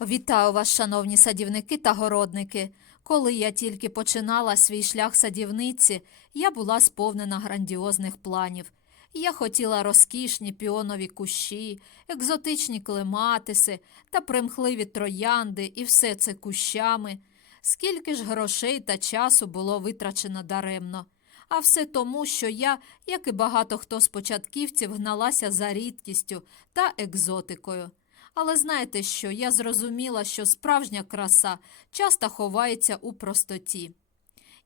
Вітаю вас, шановні садівники та городники. Коли я тільки починала свій шлях садівниці, я була сповнена грандіозних планів. Я хотіла розкішні піонові кущі, екзотичні клематиси та примхливі троянди, і все це кущами. Скільки ж грошей та часу було витрачено даремно. А все тому, що я, як і багато хто з початківців, гналася за рідкістю та екзотикою. Але знаєте що, я зрозуміла, що справжня краса часто ховається у простоті.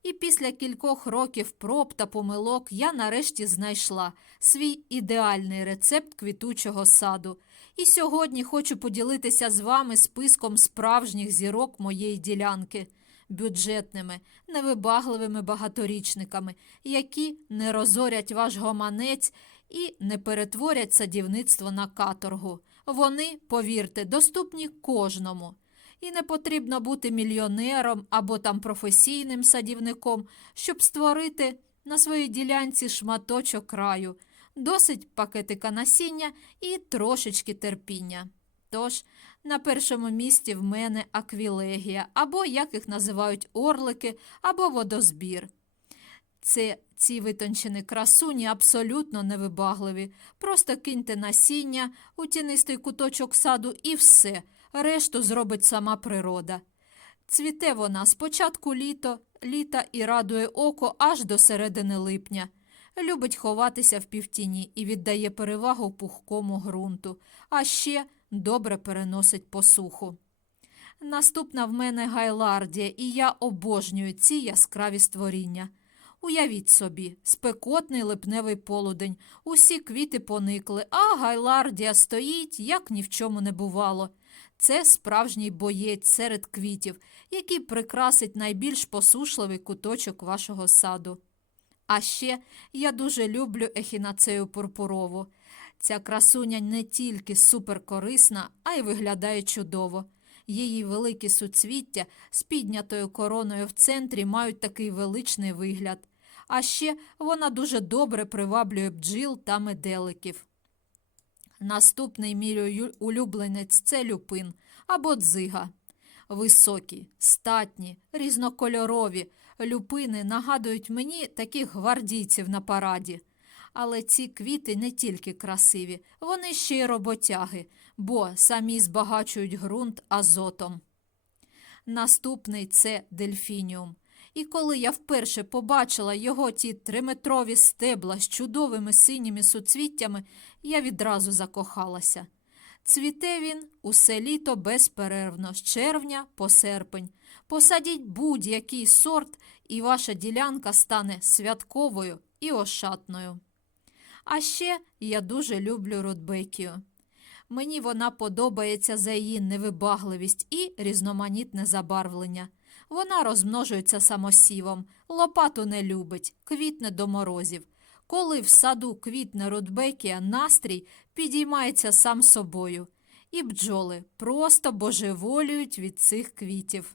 І після кількох років проб та помилок я нарешті знайшла свій ідеальний рецепт квітучого саду. І сьогодні хочу поділитися з вами списком справжніх зірок моєї ділянки, бюджетними, невибагливими багаторічниками, які не розорять ваш гоманець і не перетворять садівництво на каторгу. Вони, повірте, доступні кожному. І не потрібно бути мільйонером або там професійним садівником, щоб створити на своїй ділянці шматочок краю, досить пакетика насіння і трошечки терпіння. Тож, на першому місці в мене аквілегія, або як їх називають орлики, або водозбір. Це ці витончені красуні абсолютно невибагливі. Просто киньте насіння у тінистий куточок саду і все, решту зробить сама природа. Цвіте вона спочатку літо, літа і радує око аж до середини липня. Любить ховатися в півтіні і віддає перевагу пухкому ґрунту, а ще добре переносить посуху. Наступна в мене гайлардія, і я обожнюю ці яскраві створіння. Уявіть собі, спекотний липневий полудень, усі квіти поникли, а гайлардія стоїть, як ні в чому не бувало. Це справжній боєць серед квітів, який прикрасить найбільш посушливий куточок вашого саду. А ще я дуже люблю ехінацею пурпурову. Ця красуня не тільки суперкорисна, а й виглядає чудово. Її великі суцвіття з піднятою короною в центрі мають такий величний вигляд. А ще вона дуже добре приваблює бджіл та меделиків. Наступний мій улюбленець це люпин або дзига. Високі, статні, різнокольорові люпини нагадують мені таких гвардійців на параді. Але ці квіти не тільки красиві, вони ще й роботяги, бо самі збагачують ґрунт азотом. Наступний це дельфініум. І коли я вперше побачила його ті триметрові стебла з чудовими синіми суцвіттями, я відразу закохалася. Цвіте він усе літо безперервно, з червня по серпень. Посадіть будь-який сорт, і ваша ділянка стане святковою і ошатною. А ще я дуже люблю рудбекію. Мені вона подобається за її невибагливість і різноманітне забарвлення. Вона розмножується самосівом, лопату не любить, квітне до морозів. Коли в саду квітне рудбекія, настрій підіймається сам собою. І бджоли просто божеволюють від цих квітів.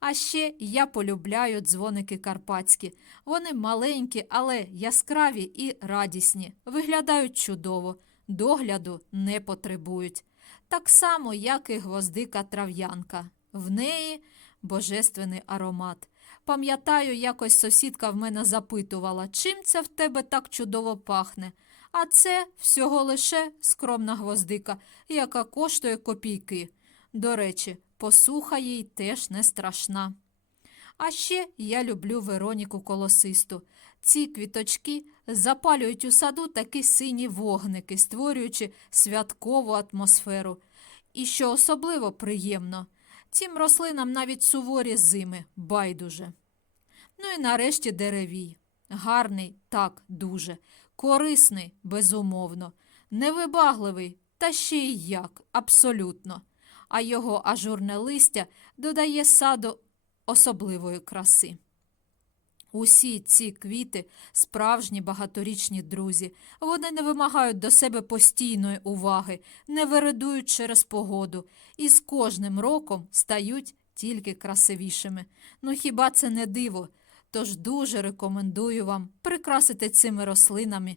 А ще я полюбляю дзвоники карпатські. Вони маленькі, але яскраві і радісні, виглядають чудово, догляду не потребують. Так само, як і гвоздика трав'янка. В неї божественний аромат. Пам'ятаю, якось сусідка в мене запитувала, чим це в тебе так чудово пахне. А це всього лише скромна гвоздика, яка коштує копійки. До речі, посуха їй теж не страшна. А ще я люблю Вероніку колосисту. Ці квіточки запалюють у саду такі сині вогники, створюючи святкову атмосферу. І що особливо приємно, цим рослинам навіть суворі зими байдуже. Ну і нарешті деревій. Гарний, так, дуже, корисний, безумовно, невибагливий, та ще й як, абсолютно. А його ажурне листя додає саду особливої краси. Усі ці квіти справжні багаторічні друзі. Вони не вимагають до себе постійної уваги, не вередують через погоду і з кожним роком стають тільки красивішими. Ну хіба це не диво? Тож дуже рекомендую вам прикрасити цими рослинами